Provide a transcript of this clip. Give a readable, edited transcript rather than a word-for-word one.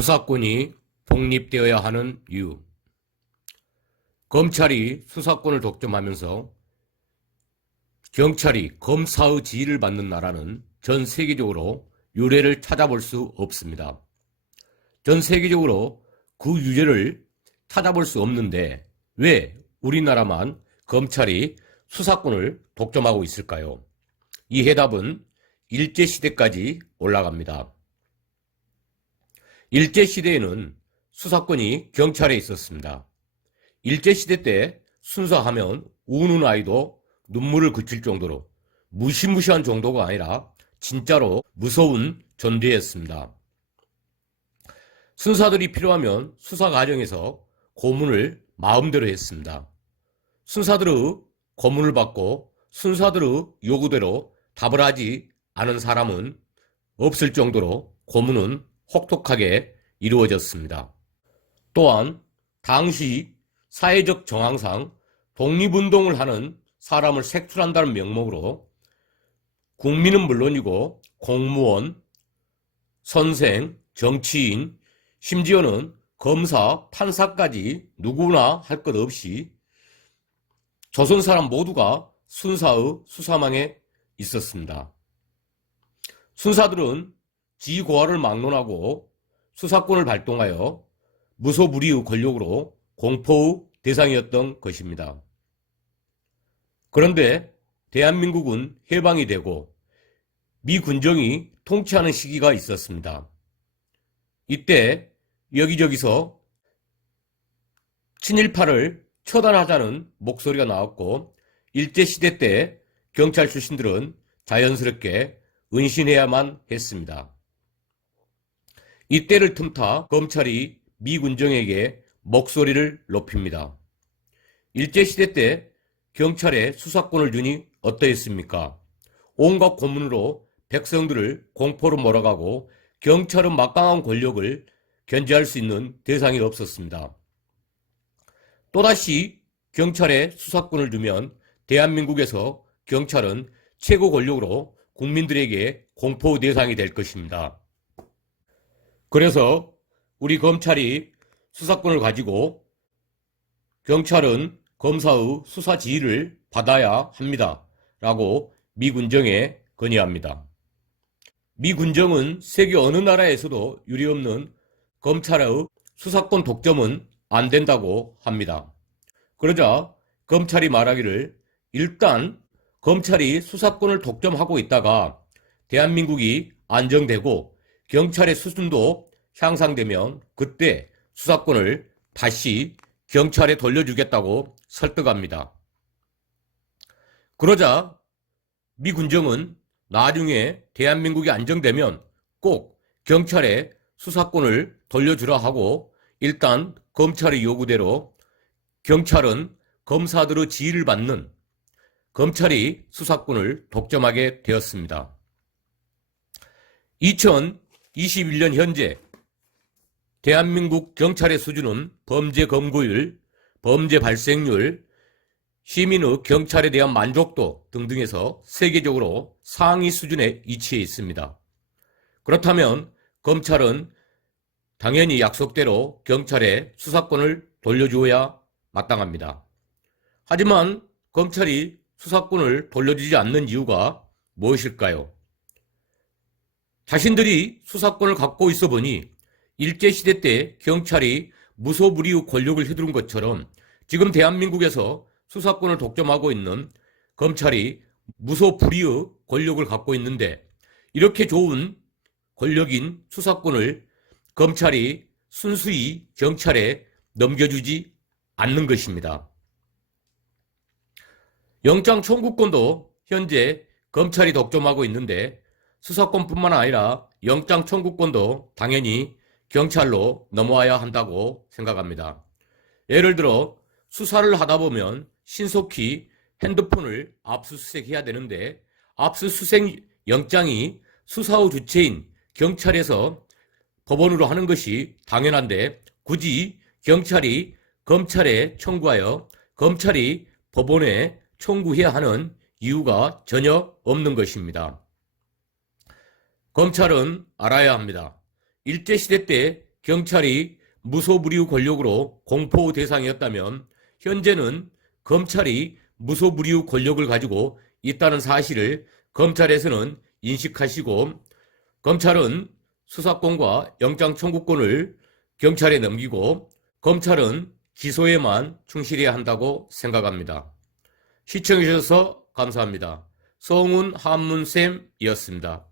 수사권이 독립되어야 하는 이유. 검찰이 수사권을 독점하면서 경찰이 검사의 지휘를 받는 나라는 전 세계적으로 유례를 찾아볼 수 없습니다. 전 세계적으로 그 유례를 찾아볼 수 없는데 왜 우리나라만 검찰이 수사권을 독점하고 있을까요? 이 해답은 일제시대까지 올라갑니다. 일제시대에는 수사권이 경찰에 있었습니다. 일제시대 때 순사하면 우는 아이도 눈물을 그칠 정도로 무시무시한 정도가 아니라 진짜로 무서운 존재였습니다. 순사들이 필요하면 수사 과정에서 고문을 마음대로 했습니다. 순사들의 고문을 받고 순사들의 요구대로 답을 하지 않은 사람은 없을 정도로 고문은 혹독하게 이루어졌습니다. 또한 당시 사회적 정황상 독립운동을 하는 사람을 색출한다는 명목으로 국민은 물론이고 공무원, 선생, 정치인, 심지어는 검사, 판사까지 누구나 할 것 없이 조선 사람 모두가 순사의 수사망에 있었습니다. 순사들은 지고화를 막론하고 수사권을 발동하여 무소불위의 권력으로 공포의 대상이었던 것입니다. 그런데 대한민국은 해방이 되고 미 군정이 통치하는 시기가 있었습니다. 이때 여기저기서 친일파를 처단하자는 목소리가 나왔고 일제시대 때 경찰 출신들은 자연스럽게 은신해야만 했습니다. 이때를 틈타 검찰이 미 군정에게 목소리를 높입니다. 일제시대 때 경찰에 수사권을 주니 어떠했습니까? 온갖 고문으로 백성들을 공포로 몰아가고 경찰은 막강한 권력을 견제할 수 있는 대상이 없었습니다. 또다시 경찰에 수사권을 주면 대한민국에서 경찰은 최고 권력으로 국민들에게 공포 대상이 될 것입니다. 그래서 우리 검찰이 수사권을 가지고 경찰은 검사의 수사 지휘를 받아야 합니다. 라고 미 군정에 건의합니다. 미 군정은 세계 어느 나라에서도 유례없는 검찰의 수사권 독점은 안 된다고 합니다. 그러자 검찰이 말하기를 일단 검찰이 수사권을 독점하고 있다가 대한민국이 안정되고 경찰의 수준도 향상되면 그때 수사권을 다시 경찰에 돌려주겠다고 설득합니다. 그러자 미 군정은 나중에 대한민국이 안정되면 꼭 경찰에 수사권을 돌려주라 하고 일단 검찰의 요구대로 경찰은 검사들의 지휘를 받는 검찰이 수사권을 독점하게 되었습니다. 2021년 현재 대한민국 경찰의 수준은 범죄 검거율, 범죄 발생률, 시민의 경찰에 대한 만족도 등등에서 세계적으로 상위 수준에 위치해 있습니다. 그렇다면 검찰은 당연히 약속대로 경찰에 수사권을 돌려주어야 마땅합니다. 하지만 검찰이 수사권을 돌려주지 않는 이유가 무엇일까요? 자신들이 수사권을 갖고 있어 보니 일제시대 때 경찰이 무소불위의 권력을 휘두른 것처럼 지금 대한민국에서 수사권을 독점하고 있는 검찰이 무소불위의 권력을 갖고 있는데 이렇게 좋은 권력인 수사권을 검찰이 순수히 경찰에 넘겨주지 않는 것입니다. 영장 청구권도 현재 검찰이 독점하고 있는데 수사권뿐만 아니라 영장 청구권도 당연히 경찰로 넘어와야 한다고 생각합니다. 예를 들어 수사를 하다 보면 신속히 핸드폰을 압수수색해야 되는데 압수수색 영장이 수사의 주체인 경찰에서 법원으로 하는 것이 당연한데 굳이 경찰이 검찰에 청구하여 검찰이 법원에 청구해야 하는 이유가 전혀 없는 것입니다. 검찰은 알아야 합니다. 일제시대 때 경찰이 무소불위의 권력으로 공포 대상이었다면 현재는 검찰이 무소불위의 권력을 가지고 있다는 사실을 검찰에서는 인식하시고 검찰은 수사권과 영장 청구권을 경찰에 넘기고 검찰은 기소에만 충실해야 한다고 생각합니다. 시청해주셔서 감사합니다. 성운 한문쌤이었습니다.